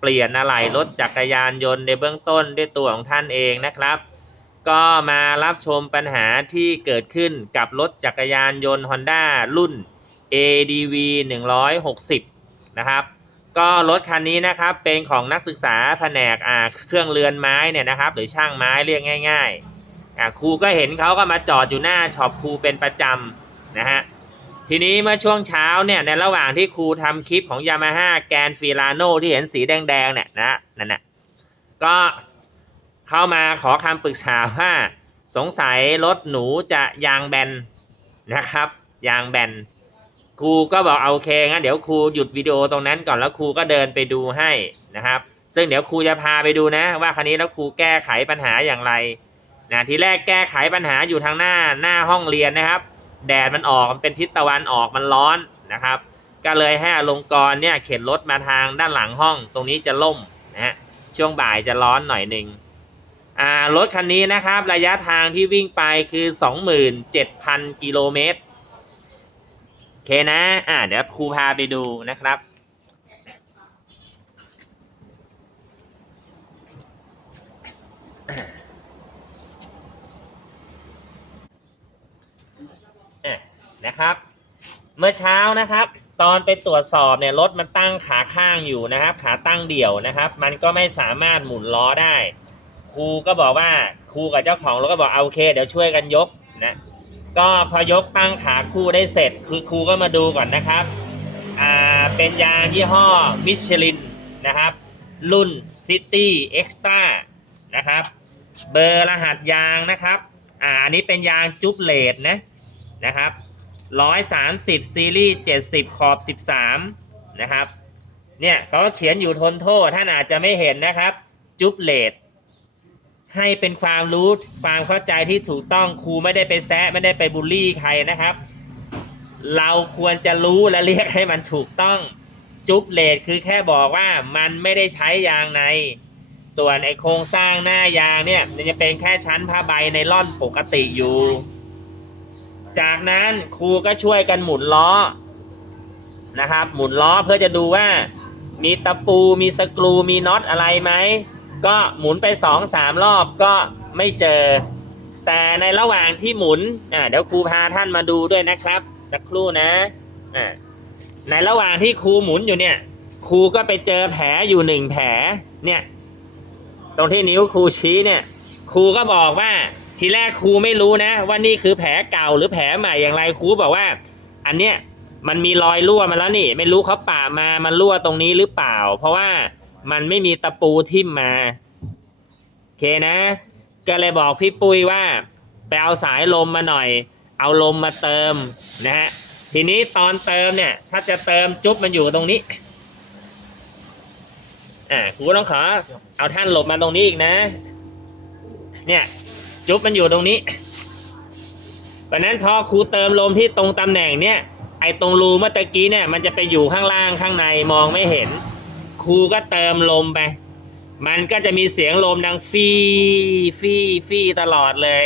เปลี่ยนอะไหล่รถจักรยานยนต์ในเบื้องต้นด้วยตัวของท่านเองนะครับ ก็มารับชมปัญหาที่เกิดขึ้นกับรถจักรยานยนต์ Honda รุ่น ADV 160 นะครับ ก็รถคันนี้นะครับเป็นของนักศึกษาแผนกอ่าเครื่องเรือนไม้เนี่ยนะครับ หรือช่างไม้เรียกง่าย ๆอ่าครูก็เห็นเขาก็มาจอดอยู่หน้าช็อปครูเป็นประจำนะฮะ ทีนี้เมื่อช่วงเช้าเนี่ยในระหว่างที่ครูทำคลิปของ Yamaha แกนฟิลาโนที่เห็นสีแดงๆเนี่ยนะนั่นนะก็เข้ามาขอคำปรึกษาว่าสงสัยรถหนูจะยางแบนนะครับ ยางแบนครูก็บอกเอาโอเคงั้นเดี๋ยวครูหยุดวิดีโอตรงนั้นก่อนแล้วครูก็เดินไปดูให้นะครับ ซึ่งเดี๋ยวครูจะพาไปดูนะ ว่าคันนี้แล้วครูแก้ไขปัญหาอย่างไรนะทีแรกแก้ไขปัญหาอยู่ทางหน้าหน้าห้องเรียนนะครับ แดดมันออกมันเป็นทิศตะวันออกมันร้อนนะครับ ก็เลยให้อลงกรเนี่ยเข็นรถมาทางด้านหลังห้อง ตรงนี้จะล่มนะฮะช่วงบ่ายจะร้อนหน่อยหนึ่งอ่ารถคันนี้นะครับ ระยะทางที่วิ่งไปคือ 27,000 กิโลเมตรโอเคนะ อ่า เดี๋ยวครูพาไปดูนะครับ อะนะครับ เมื่อเช้านะครับ ตอนไปตรวจสอบเนี่ยรถมันตั้งขาข้างอยู่นะครับ ขาตั้งเดี่ยวนะครับ มันก็ไม่สามารถหมุนล้อได้ ครูก็บอกว่าครูกับเจ้าของรถก็บอกเอาโอเค เดี๋ยวช่วยกันยกนะก็พอยกตั้งขาคู่ได้เสร็จคือครูก็มาดูก่อนนะครับอ่าเป็นยางยี่ห้อมิชลินนะครับ รุ่น City Extra นะครับ เบอร์รหัสยางนะครับอ่าอันนี้เป็นยางจุ๊บเลดนะนะครับ 130 ซีรีส์ 70 ขอบ 13 นะครับ เนี่ยเขาเขียนอยู่ทนโทษท่านอาจจะไม่เห็นนะครับ จุ๊บเลดให้เป็นความรู้ความเข้าใจที่ถูกต้องครูไม่ได้ไปแซะไม่ได้ไปบูลลี่ใครนะครับ เราควรจะรู้และเรียกให้มันถูกต้องจุ๊บเลดคือแค่บอกว่ามันไม่ได้ใช้ยางใน ส่วนไอโครงสร้างหน้ายางเนี่ยมันจะเป็นแค่ชั้นผ้าใบในร่อนปกติอยู่ จากนั้นครูก็ช่วยกันหมุนล้อนะครับ หมุนล้อเพื่อจะดูว่ามีตะปูมีสกรูมีน็อตอะไรไหม ก็หมุนไปสองสามรอบก็ไม่เจอ แต่ในระหว่างที่หมุนอ่าเดี๋ยวครูพาท่านมาดูด้วยนะครับสักครู่นะอ่าในระหว่างที่ครูหมุนอยู่เนี่ย ครูก็ไปเจอแผลอยู่หนึ่งแผลเนี่ย ตรงที่นิ้วครูชี้เนี่ย ครูก็บอกว่า ทีแรกครูไม่รู้นะ ว่านี่คือแผลเก่าหรือแผลใหม่อย่างไรครูบอกว่า อันเนี้ยมันมีรอยรั่วมาแล้วนี่ ไม่รู้เขาป่ามามันรั่วตรงนี้หรือเปล่า เพราะว่ามันไม่มีตะปูทิ่มมาโอเคนะ ก็เลยบอกพี่ปุ้ยว่าไปเอาสายลมมาหน่อย เอาลมมาเติมนะฮะทีนี้ตอนเติมเนี่ย ถ้าจะเติมจุ๊บมันอยู่ตรงนี้อ่าครูต้องขอเอาท่านหลบมาตรงนี้อีกนะ เนี่ย จุ๊บมันอยู่ตรงนี้เพราะนั้นพอครูเติมลมที่ตรงตำแหน่งเนี่ยไอ้ตรงรูเมื่อกี้เนี่ย มันจะไปอยู่ข้างล่างข้างในมองไม่เห็น ครูก็เติมลมไป มันก็จะมีเสียงลมดังฟีฟีฟีตลอดเลย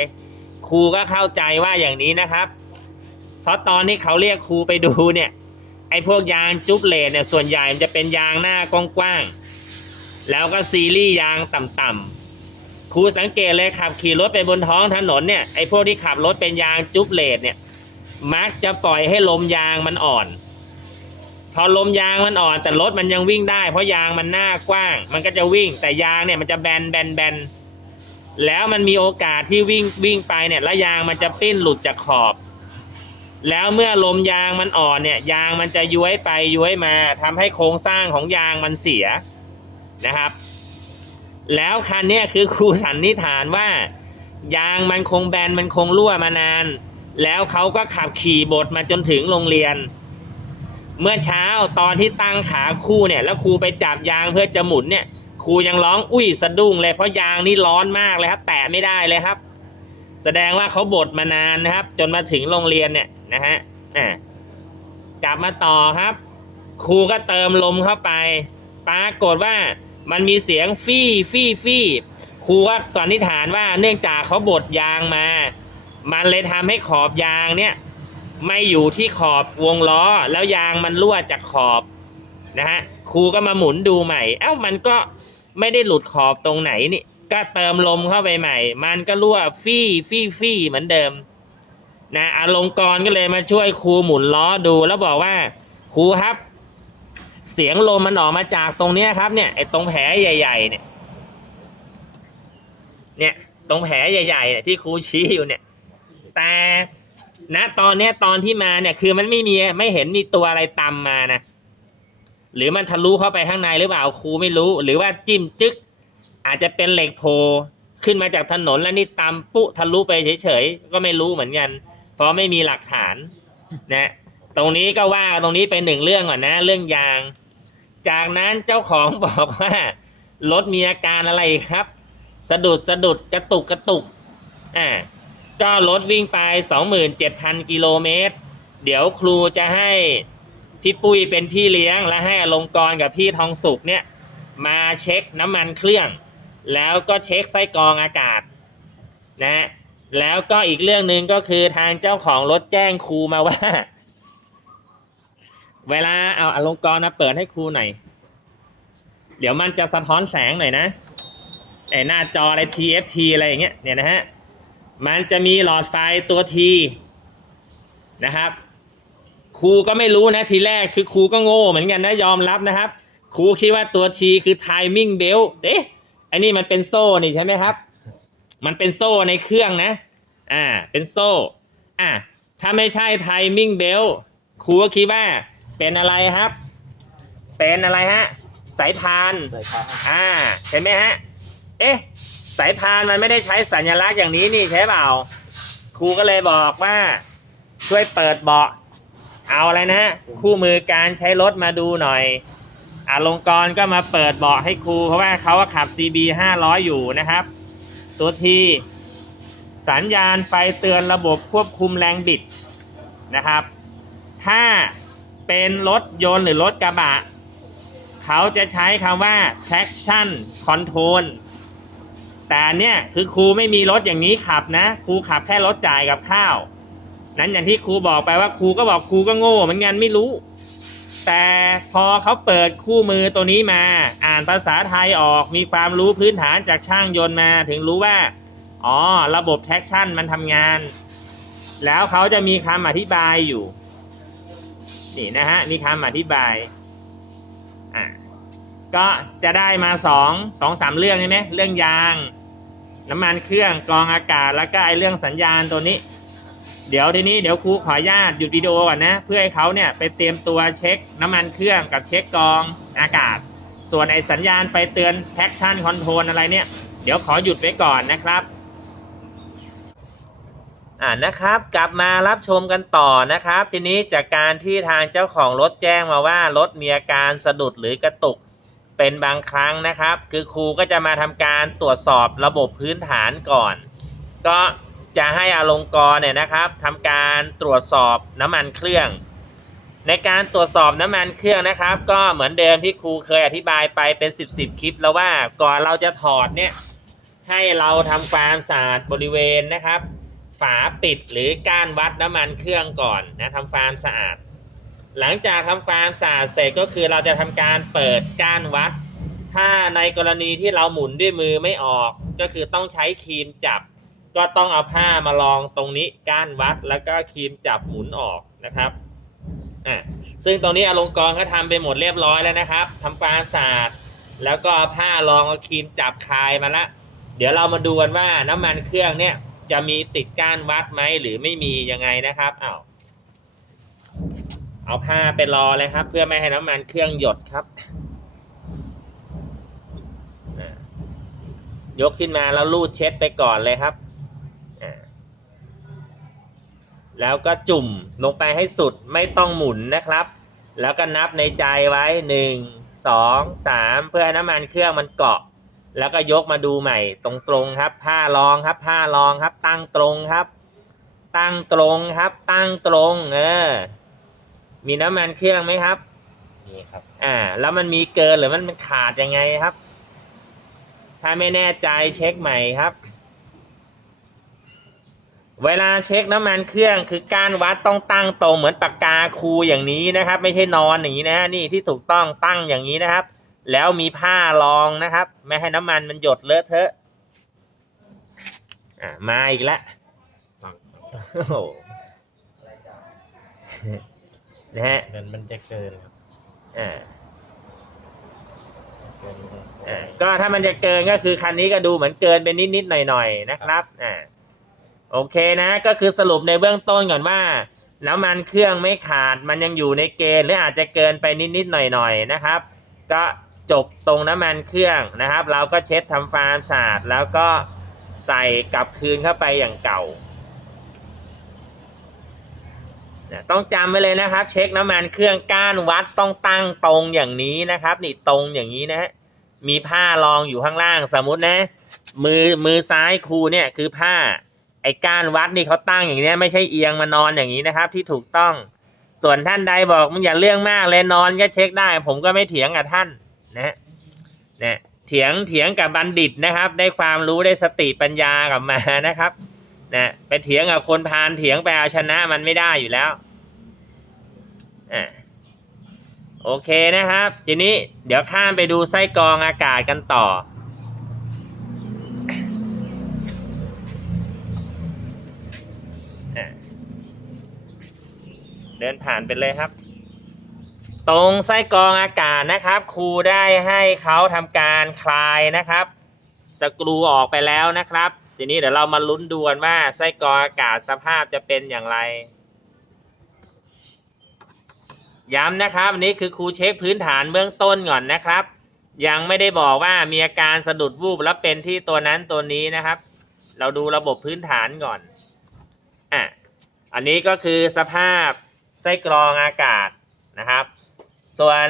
ครูก็เข้าใจว่าอย่างนี้นะครับ เพราะตอนที่เขาเรียกครูไปดูเนี่ยไอ้พวกยางจุ๊บเลนเนี่ยส่วนใหญ่มันจะเป็นยางหน้ากว้างๆแล้วก็ซีรีส์ยางต่ำๆ ครูสังเกตเลยขับขี่รถไปบนท้องถนนเนี่ยไอ้พวกที่ขับรถเป็นยางจุ๊บเลดเนี่ย มักจะปล่อยให้ลมยางมันอ่อน พอลมยางมันอ่อน แต่รถมันยังวิ่งได้ เพราะยางมันหน้ากว้าง มันก็จะวิ่งแต่ยางเนี่ยมันจะแบนแบนแบนแล้วมันมีโอกาสที่วิ่งวิ่งไปเนี่ยแล้วยางมันจะปิ้นหลุดจากขอบ แล้วเมื่อลมยางมันอ่อนเนี่ย ยางมันจะย้วยไปย้วยมาทำให้โครงสร้างของยางมันเสียนะครับ แล้วคันนี้คือครูสันนิษฐานว่า ยางมันคงแบนมันคงรั่วมานาน แล้วเขาก็ขับขี่บดมาจนถึงโรงเรียน เมื่อเช้าตอนที่ตั้งขาคู่เนี่ย แล้วครูไปจับยางเพื่อจะหมุนเนี่ย ครูยังร้องอุ้ยสะดุ้งเลยเพราะยางนี่ร้อนมากเลยครับ แตะไม่ได้เลยครับ แสดงว่าเขาบดมานานนะครับ จนมาถึงโรงเรียนเนี่ยนะฮะอ่ากลับมาต่อครับ ครูก็เติมลมเข้าไปปรากฏว่า มันมีเสียงฟี่ฟี่ฟี่ครูก็สันนิษฐานว่าเนื่องจากเขาบดยางมา มันเลยทำให้ขอบยางเนี่ยไม่อยู่ที่ขอบวงล้อแล้วยางมันรั่วจากขอบนะฮะครูก็มาหมุนดูใหม่ เอ้ามันก็ไม่ได้หลุดขอบตรงไหนนี่ ก็เติมลมเข้าไปใหม่ มันก็รั่วฟี่ฟี่ฟี่เหมือนเดิมนะอาลงกรก็เลยมาช่วยครูหมุนล้อดูแล้วบอกว่าครูครับ เสียงลมมันออกมาจากตรงเนี้ยครับเนี่ยไอ้ตรงแผลใหญ่ ๆ เนี่ย เนี่ยตรงแผลใหญ่ๆเนี่ยที่ครูชี้อยู่เนี่ย แต่ณตอนเนี้ยตอนที่มาเนี่ยคือมันไม่มีไม่เห็นมีตัวอะไรตำมานะหรือมันทะลุเข้าไปข้างในหรือเปล่าครูไม่รู้ หรือว่าจิ้มจึ๊กอาจจะเป็นเหล็กโพขึ้นมาจากถนนแล้วนี่ตำปุ๊ทะลุไปเฉยๆก็ไม่รู้เหมือนกัน เพราะไม่มีหลักฐานนะตรงนี้ก็ว่าตรงนี้ไปหนึ่งเรื่องก่อนนะ เรื่องยาง จากนั้นเจ้าของบอกว่ารถมีอาการอะไรครับ สะดุดสะดุดกระตุกกระตุกอ่าก็รถวิ่งไป 27,000 กิโลเมตร เดี๋ยวครูจะให้พี่ปุ้ยเป็นพี่เลี้ยง และให้อลงกรกับพี่ทองสุกเนี่ย มาเช็คน้ำมันเครื่อง แล้วก็เช็คไส้กรองอากาศนะแล้วก็อีกเรื่องหนึ่งก็คือทางเจ้าของรถแจ้งครูมาว่า เวลาเอาอลงกรณ์มาเปิดให้ครูหน่อย เดี๋ยวมันจะสะท้อนแสงหน่อยนะไอหน้าจออะไร TFT อะไรอย่างเงี้ยเนี่ยนะฮะ มันจะมีหลอดไฟตัว T นะครับครูก็ไม่รู้นะทีแรกคือครูก็โง่เหมือนกันนะยอมรับนะครับครูคิดว่าตัว T คือ timing belt เอ๊ะอันนี้มันเป็นโซ่นี่ใช่ไหมครับ มันเป็นโซ่ในเครื่องนะ อ่า เป็นโซ่ อ่าถ้าไม่ใช่ timing belt ครูก็คิดว่า เป็นอะไรครับ เป็นอะไรฮะ สายพานใส่ผ้าอ่าเห็นไหมฮะ เอ๊ะ สายพานมันไม่ได้ใช้สัญลักษณ์อย่างนี้นี่ใช่เปล่า ครูก็เลยบอกว่า ช่วยเปิดเบาะ เอาอะไรนะฮะ คู่มือการใช้รถมาดูหน่อยอาลงกรณ์ก็มาเปิดเบาะให้ครู เพราะว่าเขาว่าขับ CB 500 อยู่นะครับ ตัวทีสัญญาณไฟเตือนระบบควบคุมแรงบิดนะครับ ถ้า เป็นรถยนต์หรือรถกระบะ เขาจะใช้คำว่า traction control แต่เนี่ยคือครูไม่มีรถอย่างนี้ขับนะ ครูขับแค่รถจ่ายกับข้าว นั้นอย่างที่ครูบอกไปว่าครูก็บอกครูก็โง่เหมือนกันไม่รู้ แต่พอเขาเปิดคู่มือตัวนี้มา อ่านภาษาไทยออกมีความรู้พื้นฐานจากช่างยนต์มาถึงรู้ว่า อ๋อ ระบบ traction มันทำงาน แล้วเขาจะมีคำอธิบายอยู่ นี่นะฮะมีคำอธิบายอะก็จะได้มาสองสองสามเรื่องใช่ไหมเรื่องยาง น้ำมันเครื่องกรองอากาศแล้วก็ไอเรื่องสัญญาณตัวนี้ เดี๋ยวทีนี้เดี๋ยวครูขออนุญาตหยุดวิดีโอก่อนนะ เพื่อให้เขาเนี่ยไปเตรียมตัวเช็ค น้ำมันเครื่องกับเช็คกรองอากาศ ส่วนไอสัญญาณไปเตือน traction control อะไรเนี่ย เดี๋ยวขอหยุดไว้ก่อนนะครับ อ่านะครับ กลับมารับชมกันต่อนะครับ ทีนี้จากการที่ทางเจ้าของรถแจ้งมาว่ารถมีอาการสะดุดหรือกระตุกเป็นบางครั้งนะครับ คือครูก็จะมาทำการตรวจสอบระบบพื้นฐานก่อน ก็จะให้อาลงกรเนี่ยนะครับทำการตรวจสอบน้ำมันเครื่อง ในการตรวจสอบน้ำมันเครื่องนะครับ ก็เหมือนเดิมที่ครูเคยอธิบายไปเป็น 10บสคลิป แล้วว่าก่อนเราจะถอดเนี่ยให้เราทำความสะอาดบริเวณนะครับ ฝาปิดหรือก้านวัดน้ำมันเครื่องก่อนนะทำความสะอาด หลังจากทำความสะอาดเสร็จก็คือเราจะทำการเปิดก้านวัด ถ้าในกรณีที่เราหมุนด้วยมือไม่ออก ก็คือต้องใช้ครีมจับ ก็ต้องเอาผ้ามาลองตรงนี้ก้านวัดแล้วก็ครีมจับหมุนออกนะครับอะซึ่งตรงนี้อลงกรณ์เขาทำไปหมดเรียบร้อยแล้วนะครับทำความสะอาดแล้วก็ผ้าลองเอาครีมจับคายมาละ เดี๋ยวเรามาดูกันว่าน้ำมันเครื่องเนี่ย จะมีติดก้านวัดไหมหรือไม่มียังไงนะครับอ้าวเอาผ้าไปรอเลยครับ เพื่อไม่ให้น้ำมันเครื่องหยดครับ ยกขึ้นมาแล้วลูดเช็ดไปก่อนเลยครับ แล้วก็จุ่มลงไปให้สุดไม่ต้องหมุนนะครับ แล้วก็นับในใจไว้หนึ่งสองสามเพื่อน้ำมันเครื่องมันเกาะ แล้วก็ยกมาดูใหม่ตรงๆครับผ้ารองครับผ้ารองครับ ตั้งตรงครับ ตั้งตรงครับ ตั้งตรงเออมีน้ำมันเครื่องไหมครับนี่ครับอ่าแล้วมันมีเกินหรือมันขาดยังไงครับ ถ้าไม่แน่ใจเช็คใหม่ครับ เวลาเช็คน้ำมันเครื่องคือการวัดต้องตั้งตรงเหมือนปากกาคูอย่างนี้นะครับ ไม่ใช่นอนอย่างนี้นะฮะนี่ที่ถูกต้องตั้งอย่างนี้นะครับ แล้วมีผ้ารองนะครับ ไม่ให้น้ำมันมันหยดเลอะเทอะอ่ามาอีกแล้วตั้งโอ้โหนะฮะเงินมันจะเกินครับอ่าเกินอ่าก็ถ้ามันจะเกินก็คือคันนี้ก็ดูเหมือนเกินไปนิดๆหน่อยๆนะครับอ่าโอเคนะ ก็คือสรุปในเบื้องต้นก่อนว่า น้ำมันเครื่องไม่ขาดมันยังอยู่ในเกณฑ์หรืออาจจะเกินไปนิดๆหน่อยๆนะครับ ก็ จบตรงน้ำมันเครื่องนะครับ เราก็เช็ดทำความสะอาดแล้วก็ใส่กลับคืนเข้าไปอย่างเก่าต้องจำไว้เลยนะครับ เช็คน้ำมันเครื่องก้านวัดต้องตั้งตรงอย่างนี้นะครับ นี่ตรงอย่างนี้นะฮะมีผ้ารองอยู่ข้างล่างสมมุตินะ มือมือซ้ายครูเนี่ยคือผ้าไอ้ก้านวัดนี่เขาตั้งอย่างนี้ไม่ใช่เอียงมานอนอย่างนี้นะครับ ที่ถูกต้องส่วนท่านใดบอกมึงอย่าเรื่องมากเลยนอนก็เช็คได้ ผมก็ไม่เถียงกับท่าน นะนะเถียงเถียงกับบัณฑิตนะครับ ได้ความรู้ได้สติปัญญากลับมานะครับนะไปเถียงกับคนพาลเถียงไปเอาชนะมันไม่ได้อยู่แล้วอ่าโอเคนะครับ ทีนี้เดี๋ยวข้ามไปดูไส้กรองอากาศกันต่ออเดินผ่านไปเลยครับ ตรงไส้กรองอากาศนะครับ ครูได้ให้เขาทำการคลายนะครับ สกรูออกไปแล้วนะครับ ทีนี้เดี๋ยวเรามาลุ้นดูกันว่าไส้กรองอากาศสภาพจะเป็นอย่างไร ย้ำนะครับอันนี้คือครูเช็คพื้นฐานเบื้องต้นก่อนนะครับ ยังไม่ได้บอกว่ามีอาการสะดุดวูบแล้วเป็นที่ตัวนั้นตัวนี้นะครับ เราดูระบบพื้นฐานก่อนอะอันนี้ก็คือสภาพไส้กรองอากาศนะครับ ส่วน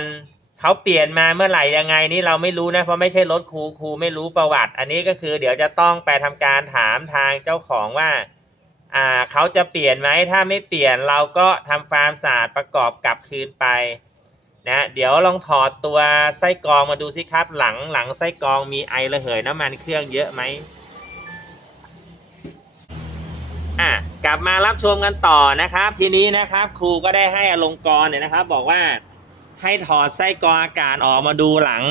เขาเปลี่ยนมาเมื่อไหร่ยังไงนี่เราไม่รู้นะเพราะไม่ใช่รถครูครูไม่รู้ประวัติ อันนี้ก็คือเดี๋ยวจะต้องไปทำการถามทางเจ้าของว่าอ่าเขาจะเปลี่ยนไหมถ้าไม่เปลี่ยนเราก็ทำฟาร์มศาสตร์ประกอบกลับคืนไปนะเดี๋ยวลองถอดตัวไส้กรองมาดูสิครับ หลังหลังไส้กรองมีไอระเหยน้ำมันเครื่องเยอะไหมอะกลับมารับชมกันต่อนะครับ ทีนี้นะครับ ครูก็ได้ให้อลงกรเนี่ยนะครับ บอกว่า ให้ถอดไส้กรองอากาศออกมาดูหลัง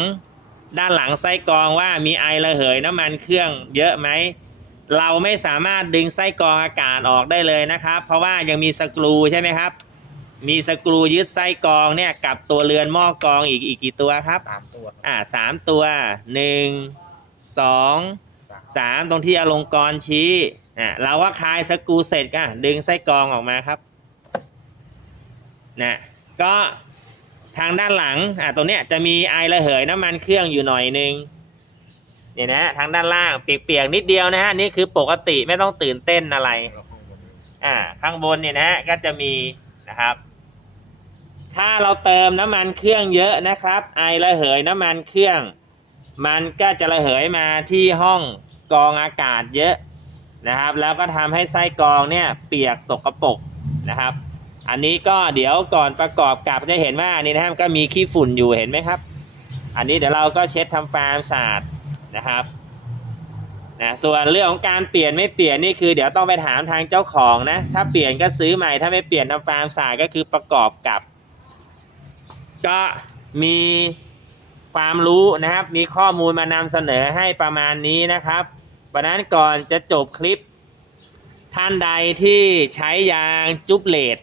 ด้านหลังไส้กรองว่ามีไอระเหยน้ำมันเครื่องเยอะไหมเราไม่สามารถดึงไส้กรองอากาศออกได้เลยนะครับ เพราะว่ายังมีสกรูใช่ไหมครับ มีสกรูยึดไส้กรองเนี่ยกับตัวเรือนหม้อกรองอีกอีกกี่ตัวครับสามตัวครับอ่าสามตัวหนึ่งสองสามสามตรงที่อลงกรณ์ชี้อ่าเราว่าคลายสกรูเสร็จก็ดึงไส้กรองออกมาครับนะก็ ทางด้านหลังอ่าตรงเนี้ยจะมีไอระเหยน้ำมันเครื่องอยู่หน่อยนึงเนี่ยนะฮะทางด้านล่างเปียกๆนิดเดียวนะฮะนี่คือปกติไม่ต้องตื่นเต้นอะไรอ่าข้างบนเนี่ยนะฮะก็จะมีนะครับ ถ้าเราเติมน้ำมันเครื่องเยอะนะครับ ไอระเหยน้ำมันเครื่อง มันก็จะระเหยมาที่ห้องกองอากาศเยอะนะครับ แล้วก็ทำให้ไส้กรองเนี่ยเปียกสกปรกนะครับ อันนี้ก็เดี๋ยวก่อนประกอบกับจะเห็นว่านี่นะฮะมันก็มีขี้ฝุ่นอยู่เห็นไหมครับ อันนี้เดี๋ยวเราก็เช็ดทำความสะอาดนะครับนะส่วนเรื่องของการเปลี่ยนไม่เปลี่ยนนี่คือ เดี๋ยวต้องไปถามทางเจ้าของนะ ถ้าเปลี่ยนก็ซื้อใหม่ถ้าไม่เปลี่ยนทำความสะอาดก็คือประกอบกับ ก็มีความรู้นะครับ มีข้อมูลมานำเสนอให้ประมาณนี้นะครับเพราะนั้นก่อนจะจบคลิป ท่านใดที่ใช้ยางจุบเลด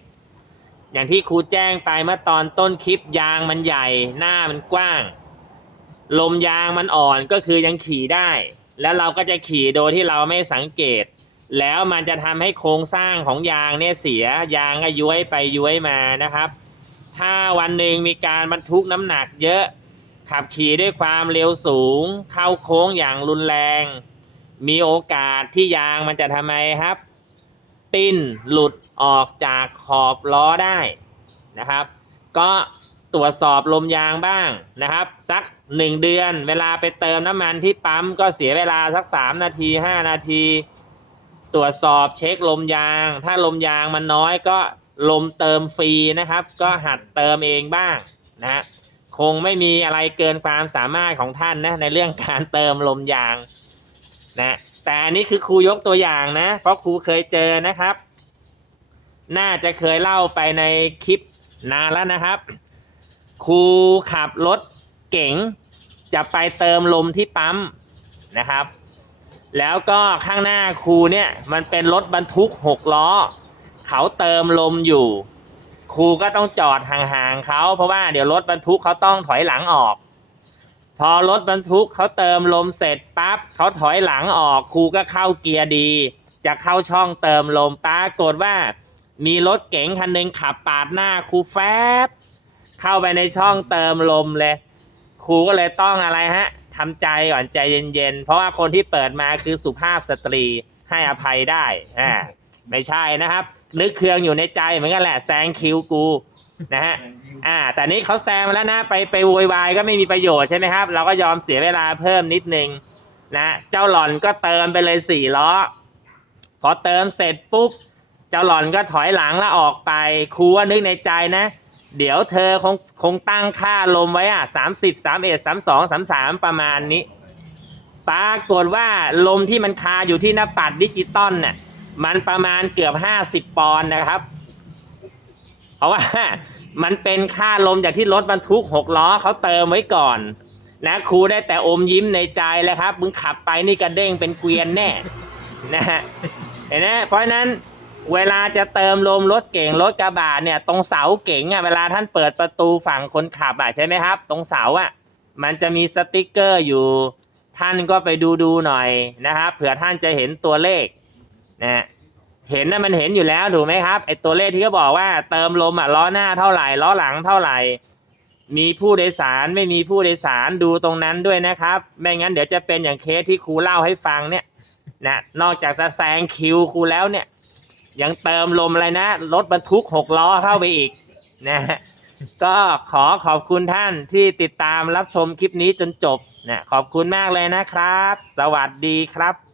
อย่างที่ครูแจ้งไปเมื่อตอนต้นคลิปยางมันใหญ่หน้ามันกว้าง ลมยางมันอ่อนก็คือยังขี่ได้ แล้วเราก็จะขี่โดยที่เราไม่สังเกต แล้วมันจะทำให้โครงสร้างของยางเนี่ยเสียยางก็ย้วยไปย้วยมานะครับ ถ้าวันหนึ่งมีการบรรทุกน้ำหนักเยอะ ขับขี่ด้วยความเร็วสูง เข้าโค้งอย่างรุนแรง มีโอกาสที่ยางมันจะทำไมครับ ปิ้นหลุดออกจากขอบล้อได้นะครับ ก็ตรวจสอบลมยางบ้างนะครับ สักหนึ่งเดือน เวลาไปเติมน้ำมันที่ปั๊มก็เสียเวลาสักสามนาทีห้านาที ตรวจสอบเช็คลมยาง ถ้าลมยางมันน้อยก็ลมเติมฟรีนะครับ ก็หัดเติมเองบ้างนะฮะคงไม่มีอะไรเกินความสามารถของท่านนะในเรื่องการเติมลมยางนะ แต่อันนี้คือครูยกตัวอย่างนะ เพราะครูเคยเจอนะครับ น่าจะเคยเล่าไปในคลิปนานแล้วนะครับ ครูขับรถเก๋งจะไปเติมลมที่ปั๊มนะครับ แล้วก็ข้างหน้าครูเนี่ยมันเป็นรถบรรทุกหกล้อ เขาเติมลมอยู่ ครูก็ต้องจอดห่างๆเขาเพราะว่าเดี๋ยวรถบรรทุกเขาต้องถอยหลังออก พอรถบรรทุกเขาเติมลมเสร็จปั๊บเขาถอยหลังออกครูก็เข้าเกียร์ดี จะเข้าช่องเติมลมปรากฏว่า มีรถเก๋งคันหนึ่งขับปาดหน้าครูแฟบเข้าไปในช่องเติมลมเลย ครูก็เลยต้องอะไรฮะทำใจก่อนใจเย็นๆ เพราะว่าคนที่เปิดมาคือสุภาพสตรีให้อภัยได้อ่าไม่ใช่นะครับ นึกเครืองอยู่ในใจเหมือนกันแหละแซงคิวกู นะฮะอ่า แต่นี้เขาแซงมาแล้วนะ ไปไปโวยวายก็ไม่มีประโยชน์ใช่ไหมครับ เราก็ยอมเสียเวลาเพิ่มนิดนึงนะเจ้าหล่อนก็เติมไปเลยสี่ล้อ พอเติมเสร็จปุ๊บ เจ้าหล่อนก็ถอยหลังแล้วออกไปครูว่านึกในใจนะ เดี๋ยวเธอคงคงตั้งค่าลมไว้อะสามสิบสามเอ็ดสามสองสามสามประมาณนี้ ปรากฏว่าลมที่มันคาอยู่ที่หน้าปัดดิจิตอลเนี่ยมันประมาณเกือบห้าสิบปอนด์นะครับ เพราะว่ามันเป็นค่าลมจากที่รถบรรทุกหกล้อเขาเติมไว้ก่อน นะครูได้แต่อมยิ้มในใจเลยครับมึงขับไปนี่กระเด้งเป็นเกวียนแน่นะฮะเห็นไหมเพราะฉะนั้นเวลาจะเติมลมรถเก่งรถกระบะเนี่ย ตรงเสาเก๋งอะเวลาท่านเปิดประตูฝั่งคนขับอะใช่ไหมครับ ตรงเสาอะ มันจะมีสติกเกอร์อยู่ ท่านก็ไปดูดูหน่อยนะครับเผื่อท่านจะเห็นตัวเลขนะ เห็นนะมันเห็นอยู่แล้วถูกไหมครับไอตัวเลขที่เขาบอกว่าเติมลมอะล้อหน้าเท่าไหร่ล้อหลังเท่าไหร่ มีผู้โดยสารไม่มีผู้โดยสารดูตรงนั้นด้วยนะครับ ไม่งั้นเดี๋ยวจะเป็นอย่างเคสที่ครูเล่าให้ฟังเนี่ยนะนอกจากจะแซงคิวครูแล้วเนี่ย ยังเติมลมอะไรนะรถบรรทุกหกล้อเข้าไปอีกนะฮะก็ขอขอบคุณท่านที่ติดตามรับชมคลิปนี้จนจบนะขอบคุณมากเลยนะครับ สวัสดีครับ